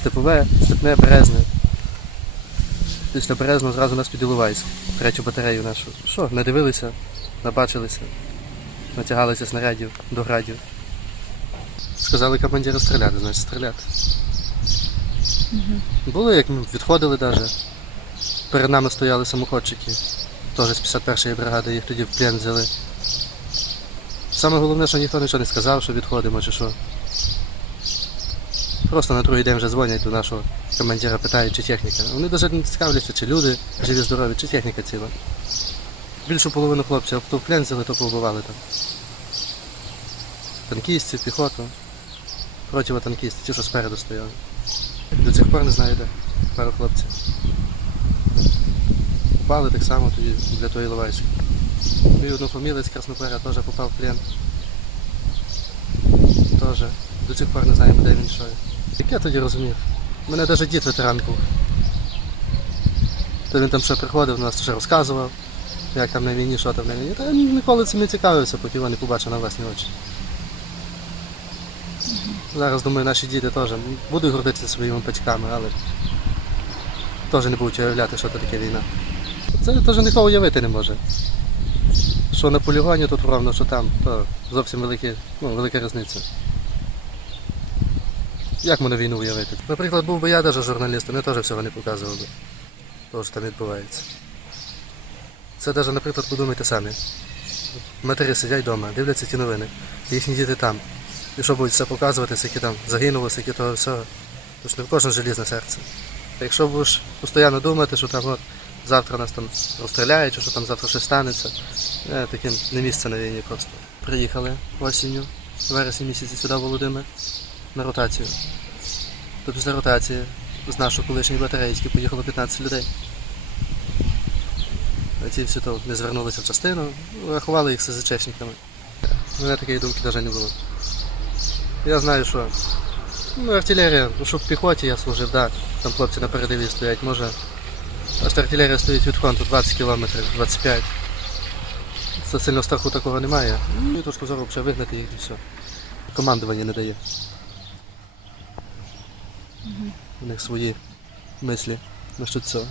Степове, степне, березне. Після березного зразу нас під Іловайськ, третю батарею нашу. Що, не дивилися, набачилися, натягалися снарядів до градів. Сказали командира стріляти, значить стріляти. Були, як ми відходили навіть. Перед нами стояли самоходчики. Теж з 51-ї бригади їх тоді в плен взяли. Саме головне, що ніхто нічого не сказав, що відходимо чи що. Просто на другий день вже дзвонять до нашого командира, питають, чи техніка. Вони навіть не цікавляться, чи люди живі, здорові, чи техніка ціла. Більшу половину хлопців хто в плен взяли, то побували там. Танкістів, піхоту. Противотанкісти, ті, що спереду стояли. До цих пор не знаю де. Пару хлопців. Впали так само тоді для тої Іловайської. Мій однофамілець Краснопера теж попав в плен. Теж. До цих пор не знаємо, де він що. Як я тоді розумів? У мене навіть дід ветеран був. То він там ще приходив, нас ще розказував, як там на війні, що там на війні. Та я ніколи цим не цікавився, поки його не побачив на власні очі. Зараз, думаю, наші діти теж будуть гордитися своїми батьками, але теж не будуть уявляти, що це таке війна. Це теж ніхто уявити не може. Що на полігоні тут ровно, що там, то зовсім великі, ну, велика різниця. Як мене війну уявити? Наприклад, був би я навіть журналістом, я теж всього не показував би. Того, що там відбувається. Це навіть, наприклад, подумайте самі. Матері сидять вдома, дивляться ті новини. Їхні діти там. І що будуть все показувати, скільки там загинуло, скільки того всього. Тож не в кожен желізне серце. А якщо будеш постійно думати, що там от завтра нас там розстріляють, що там завтра щось станеться, е, таке не місце на війні просто. Приїхали осінню, вересні місяці сюди Володимир на ротацію. То після ротації з нашої колишньої батарейськи поїхало 15 людей. А ці всі то не звернулися в частину, рахували їх СЗЧшниками. У мене такої думки навіть не було. Я знаю, що ну, артилерія, ну, що в піхоті я служив, да, там хлопці на передовій стоять, може. Аж артилерія стоїть від фронту 20 кілометрів, 25. Це сильно страху такого немає. Ну і точку зору вже вигнати їх і все. Командування не дає. У них свої мислі насчет цього.